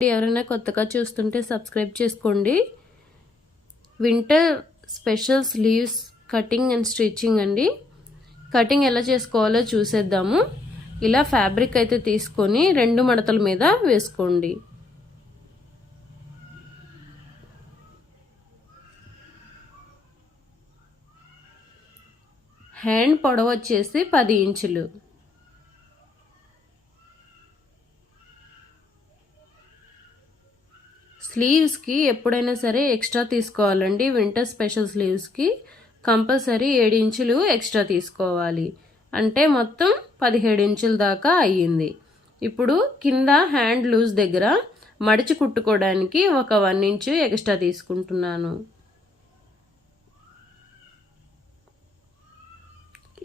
ఎవరైనా కొత్తగా చూస్తుంటే సబ్స్క్రైబ్ చేసుకోండి. Winter special sleeves cutting and stitching అండి. కటింగ్ ఎలా చేసుకోవాలో చూసేద్దాము. ఇలా ఫ్యాబ్రిక్ అయితే తీసుకొని 2 మడతల మీద వేసుకోండి. హ్యాండ్ పొడవు వచ్చేసి 10 ఇంచులు. స్లీవ్స్కి ఎప్పుడైనా సరే ఎక్స్ట్రా తీసుకోవాలండి. వింటర్ స్పెషల్ స్లీవ్స్కి కంపల్సరీ 7 ఇంచులు ఎక్స్ట్రా తీసుకోవాలి. అంటే మొత్తం 17 ఇంచుల దాకా అయ్యింది. ఇప్పుడు కింద హ్యాండ్ లూజ్ దగ్గర మడిచి కుట్టుకోవడానికి ఒక 1 ఇంచు ఎక్స్ట్రా తీసుకుంటున్నాను.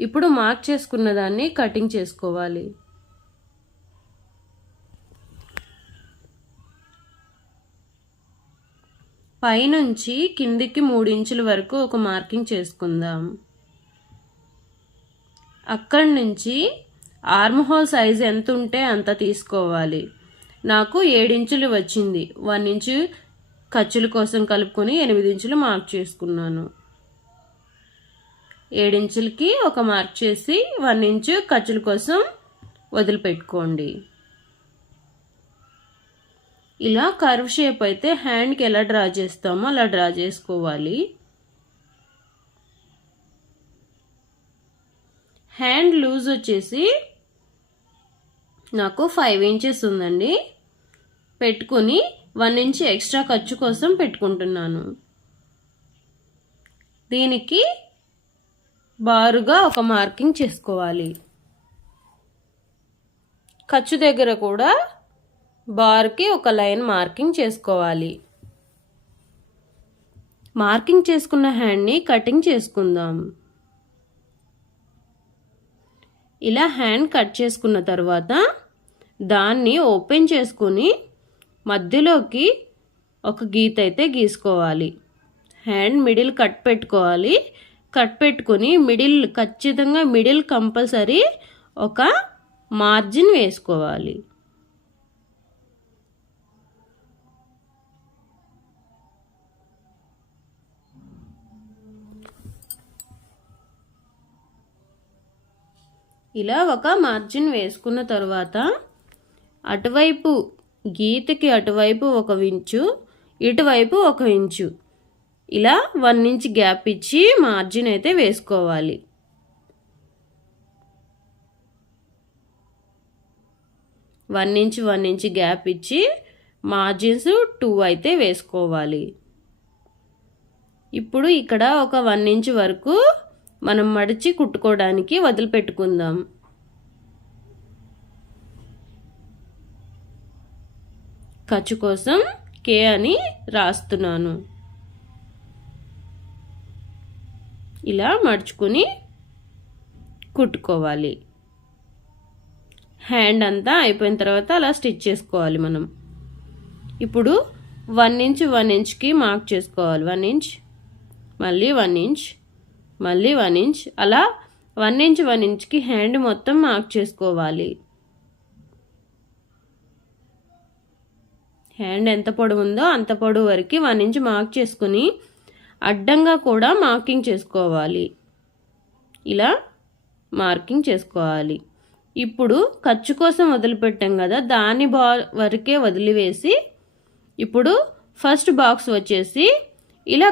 ఇప్పుడు మార్క్ చేసుకున్న దాన్ని కటింగ్ చేసుకోవాలి. పైనుంచి కిందికి 3 ఇంచుల వరకు ఒక మార్కింగ్ చేసుకుందాం. అక్కడి నుంచి ఆర్మ్ హోల్ సైజ్ ఎంత ఉంటే అంత తీసుకోవాలి. నాకు 7 ఇంచులు వచ్చింది. 1 ఇంచు ఖర్చుల కోసం కలుపుకొని 8 ఇంచులు మార్క్ చేసుకున్నాను. 7 ఇంచులకి ఒక మార్క్ చేసి 1 ఇంచు ఖర్చుల కోసం వదిలిపెట్టుకోండి. ఇలా కర్వ్ షేప్ అయితే హ్యాండ్కి ఎలా డ్రా చేస్తామో అలా డ్రా చేసుకోవాలి. హ్యాండ్ లూజ్ వచ్చేసి నాకు 5 ఇంచెస్ ఉందండి. పెట్టుకుని 1 ఇంచ్ ఎక్స్ట్రా ఖర్చు కోసం పెట్టుకుంటున్నాను. దీనికి బారుగా ఒక మార్కింగ్ చేసుకోవాలి. ఖర్చు దగ్గర కూడా బార్కి ఒక లైన్ మార్కింగ్ చేసుకోవాలి. మార్కింగ్ చేసుకున్న హ్యాండ్ని కటింగ్ చేసుకుందాం. ఇలా హ్యాండ్ కట్ చేసుకున్న తర్వాత దాన్ని ఓపెన్ చేసుకుని మధ్యలోకి ఒక గీత అయితే గీసుకోవాలి. హ్యాండ్ మిడిల్ కట్ పెట్టుకోవాలి. కట్ పెట్టుకుని ఖచ్చితంగా మిడిల్ కంపల్సరీ ఒక మార్జిన్ వేసుకోవాలి. ఇలా ఒక మార్జిన్ వేసుకున్న తర్వాత అటువైపు గీతకి అటువైపు 1 ఇంచు, ఇటువైపు 1 ఇంచు, ఇలా 1 ఇంచ్ గ్యాప్ ఇచ్చి మార్జిన్ అయితే వేసుకోవాలి. వన్ ఇంచ్ గ్యాప్ ఇచ్చి మార్జిన్స్ 2 అయితే వేసుకోవాలి. ఇప్పుడు ఇక్కడ ఒక 1 ఇంచ్ వరకు మనం మడిచి కుట్టుకోవడానికి వదిలిపెట్టుకుందాం. ఖర్చు కోసం K అని రాస్తున్నాను. ఇలా మడుచుకుని కుట్టుకోవాలి. హ్యాండ్ అంతా అయిపోయిన తర్వాత అలా స్టిచ్ చేసుకోవాలి మనం. ఇప్పుడు 1 ఇంచ్కి మార్క్ చేసుకోవాలి. 1 ఇంచ్, మళ్ళీ 1 ఇంచ్, మళ్ళీ 1 ఇంచ్, అలా 1 ఇంచ్కి హ్యాండ్ మొత్తం మార్క్ చేసుకోవాలి. హ్యాండ్ ఎంత పొడవు ఉందో అంత పొడవు వరకు 1 ఇంచ్ మార్క్ చేసుకుని అడ్డంగా కూడా మార్కింగ్ చేసుకోవాలి. ఇలా మార్కింగ్ చేసుకోవాలి. ఇప్పుడు ఖర్చు కోసం వదిలిపెట్టాం కదా, దాని వరకే వదిలివేసి ఇప్పుడు ఫస్ట్ బాక్స్ వచ్చేసి ఇలా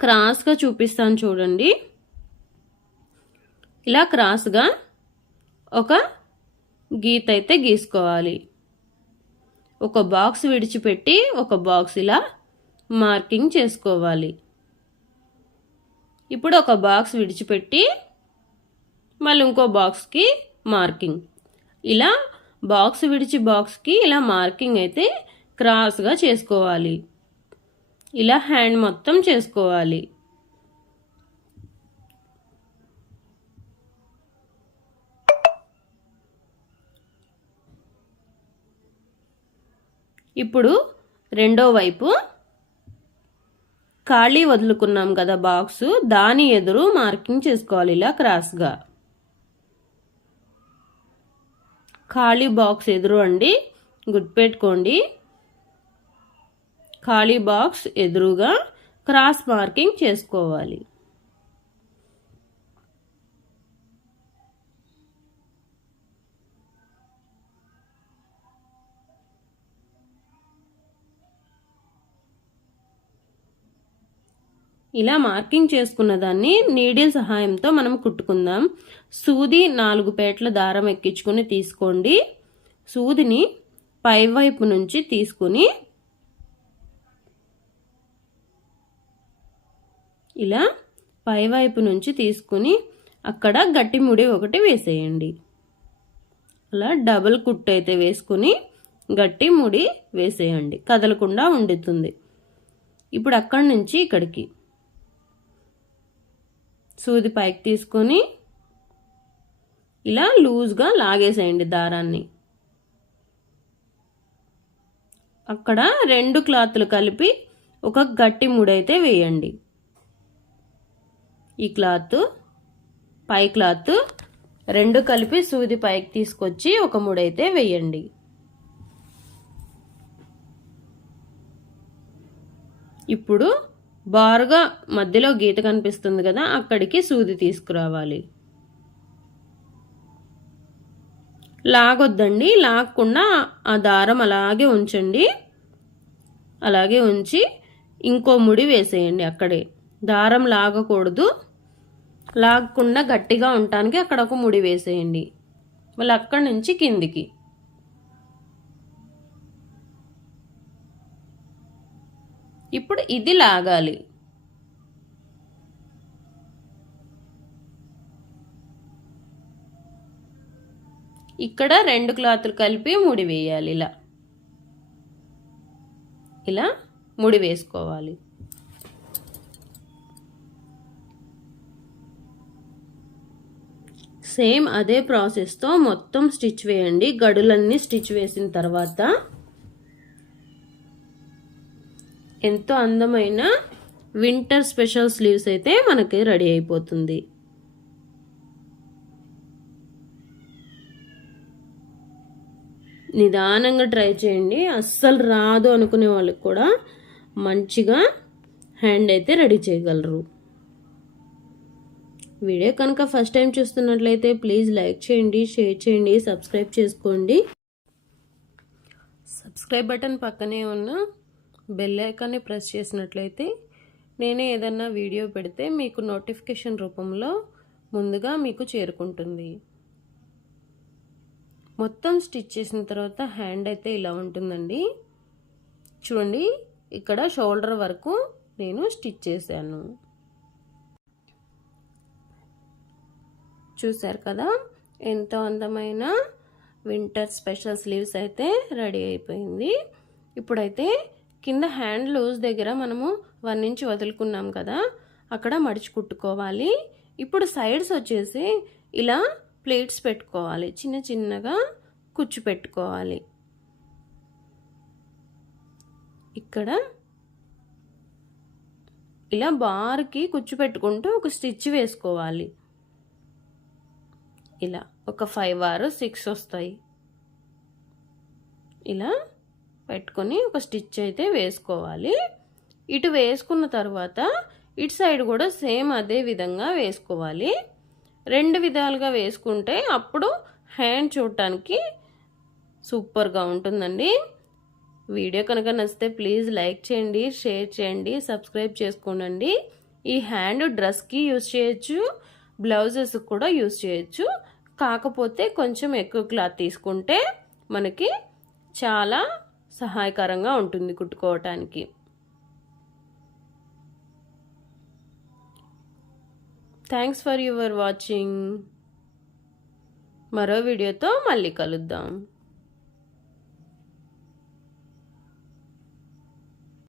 క్రాస్గా చూపిస్తాను చూడండి. ఇలా క్రాస్గా ఒక గీత అయితే గీసుకోవాలి. ఒక బాక్స్ విడిచిపెట్టి ఒక బాక్స్ ఇలా మార్కింగ్ చేసుకోవాలి. ఇప్పుడు ఒక బాక్స్ విడిచిపెట్టి మళ్ళీ ఇంకో బాక్స్కి మార్కింగ్. ఇలా బాక్స్ విడిచి బాక్స్కి ఇలా మార్కింగ్ అయితే క్రాస్గా చేసుకోవాలి. ఇలా హ్యాండ్ మొత్తం చేసుకోవాలి. ఇప్పుడు రెండో వైపు ఖాళీ వదులుకున్నాం కదా బాక్స్, దాని ఎదురు మార్కింగ్ చేసుకోవాలి. ఇలా క్రాస్గా ఖాళీ బాక్స్ ఎదురు అండి గుర్తుపెట్టుకోండి, ఖాళీ బాక్స్ ఎదురుగా క్రాస్ మార్కింగ్ చేసుకోవాలి. ఇలా మార్కింగ్ చేసుకున్న దాన్ని నీడిల్ సహాయంతో మనం కుట్టుకుందాం. సూది 4 పేట్ల దారం ఎక్కించుకొని తీసుకోండి. సూదిని పైవైపు నుంచి తీసుకుని ఇలా పైవైపు నుంచి తీసుకుని అక్కడ గట్టి ముడి ఒకటి వేసేయండి. అలా డబుల్ కుట్టు అయితే వేసుకుని గట్టి ముడి వేసేయండి, కదలకుండా ఉండుతుంది. ఇప్పుడు అక్కడి నుంచి ఇక్కడికి సూది పైకి తీసుకొని ఇలా లూజ్గా లాగేసేయండి దారాన్ని. అక్కడ 2 క్లాత్లు కలిపి ఒక గట్టి ముడైతే వేయండి. ఈ క్లాత్ పై క్లాత్ 2 కలిపి సూది పైకి తీసుకొచ్చి ఒక ముడైతే వేయండి. ఇప్పుడు బారుగా మధ్యలో గీత కనిపిస్తుంది కదా, అక్కడికి సూది తీసుకురావాలి. లాగొద్దండి, లాగకుండా ఆ దారం అలాగే ఉంచండి. అలాగే ఉంచి ఇంకో ముడి వేసేయండి. అక్కడే దారం లాగకూడదు, లాగకుండా గట్టిగా ఉండటానికి అక్కడ ఒక ముడి వేసేయండి. మళ్ళీ అక్కడి నుంచి కిందికి ఇప్పుడు ఇది లాగాలి. ఇక్కడ 2 క్లాత్లు కలిపి ముడి వేయాలి. ఇలా ముడి వేసుకోవాలి. సేమ్ అదే ప్రాసెస్తో మొత్తం స్టిచ్ వేయండి. గడులన్నీ స్టిచ్ వేసిన తర్వాత ఎంతో అందమైన వింటర్ స్పెషల్ స్లీవ్స్ అయితే మనకి రెడీ అయిపోతుంది. నిదానంగా ట్రై చేయండి, అస్సలు రాదు అనుకునే వాళ్ళకి కూడా మంచిగా హ్యాండ్ అయితే రెడీ చేయగలరు. వీడియో కనుక ఫస్ట్ టైం చూస్తున్నట్లయితే ప్లీజ్ లైక్ చేయండి, షేర్ చేయండి, సబ్స్క్రైబ్ చేసుకోండి. సబ్స్క్రైబ్ బటన్ పక్కనే ఉన్న బెల్ ఐకాన్ని ప్రెస్ చేసినట్లయితే నేనే ఏదన్నా వీడియో పెడితే మీకు నోటిఫికేషన్ రూపంలో ముందుగా మీకు చేరుకుంటుంది. మొత్తం స్టిచ్ చేసిన తర్వాత హ్యాండ్ అయితే ఇలా ఉంటుందండి. చూడండి, ఇక్కడ షోల్డర్ వరకు నేను స్టిచ్ చేశాను. చూసారు కదా, ఎంతో అందమైన వింటర్ స్పెషల్ స్లీవ్స్ అయితే రెడీ అయిపోయింది. ఇప్పుడైతే కింద హ్యాండ్ లూజ్ దగ్గర మనము 1 ఇంచ్ వదులుకున్నాం కదా, అక్కడ మడిచి కుట్టుకోవాలి. ఇప్పుడు సైడ్స్ వచ్చేసి ఇలా ప్లేట్స్ పెట్టుకోవాలి, చిన్న చిన్నగా కుచ్చు పెట్టుకోవాలి. ఇక్కడ ఇలా బార్కి కుచ్చు పెట్టుకుంటూ ఒక స్టిచ్ వేసుకోవాలి. ఇలా ఒక 5 or 6 వస్తాయి. ఇలా పెట్టుకొని ఒక స్టిచ్ అయితే వేసుకోవాలి. ఇటు వేసుకున్న తర్వాత ఇటు సైడ్ కూడా సేమ్ అదే విధంగా వేసుకోవాలి. 2 విధాలుగా వేసుకుంటే అప్పుడు హ్యాండ్ చూడటానికి సూపర్గా ఉంటుందండి. వీడియో కనుక నచ్చితే ప్లీజ్ లైక్ చేయండి, షేర్ చేయండి, సబ్స్క్రైబ్ చేసుకోండి. ఈ హ్యాండ్ డ్రెస్కి యూజ్ చేయొచ్చు, బ్లౌజెస్ కూడా యూజ్ చేయొచ్చు. కాకపోతే కొంచెం ఎక్కువ క్లాత్ తీసుకుంటే మనకి చాలా సహాయకరంగా ఉంటుంది కుట్టుకోవటానికి. Thanks for your watching. మరో వీడియోతో మళ్ళీ కలుద్దాం.